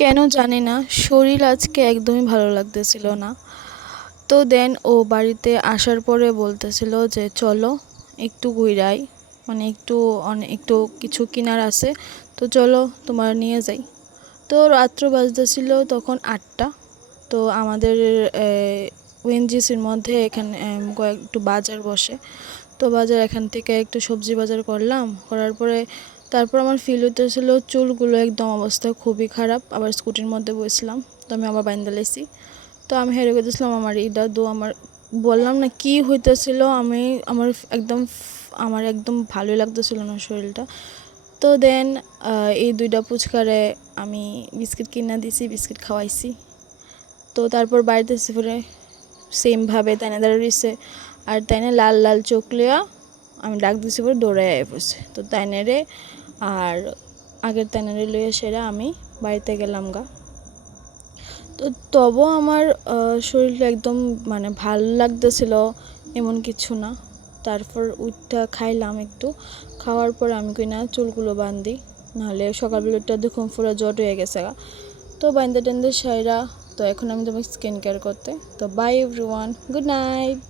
কেন জানি না, শরীর আজকে একদমই ভালো লাগতেছিল না। তো দেন ও বাড়িতে আসার পরে বলতেছিল যে চলো একটু ঘুরাই, মানে একটু কিছু কেনার আছে, তো চলো তোমার নিয়ে যাই। তো রাত্র বাজতেছিল তখন 8টা। তো আমাদের ওএনজিসির মধ্যে এখানে একটু বাজার বসে। তো বাজার এখান থেকে একটু সবজি বাজার করলাম, করার পরে তারপর আমার ফিল হইতেছিল চুলগুলো একদম অবস্থা খুবই খারাপ। আবার স্কুটির মধ্যে বসছিলাম, তো আমি আবার বাইন্দা লাইছি। তো আমি হেরে গেছিলাম আমার ইটা দো আমার, বললাম না কি হইতেছিল, আমি আমার একদম ভালোই লাগতেছিল না শরীরটা। তো দেন এই 2টা পুচকারে আমি বিস্কিট কিনা দিছি, বিস্কিট খাওয়াইছি। তো তারপর বাড়িতে এসে পরে সেমভাবে তাইনা দাঁড়িয়ে রয়েছে, আর তাইনা লাল লাল চোখ লিয়া আমি ডাক দিছি পরে দৌড়ায় পড়ছে। তো তাইনারে আর আগের তাইনারে লইয়া সেরা আমি বাড়িতে গেলাম গা। তো তবুও আমার শরীরটা একদম মানে ভাল লাগতেছিল এমন কিছু না। তারপর উঠটা খাইলাম একটু, খাওয়ার পর আমি কই না চুলগুলো বান্ধি, নাহলে সকালবেলাটা দেখুন পুরো জট হয়ে গেছে গা। তো বান্ধে টান্ধে সাইরা, তো এখন আমি তোমাকে স্কিন কেয়ার করতে। তো বাই এভরিওয়ান, গুড নাইট।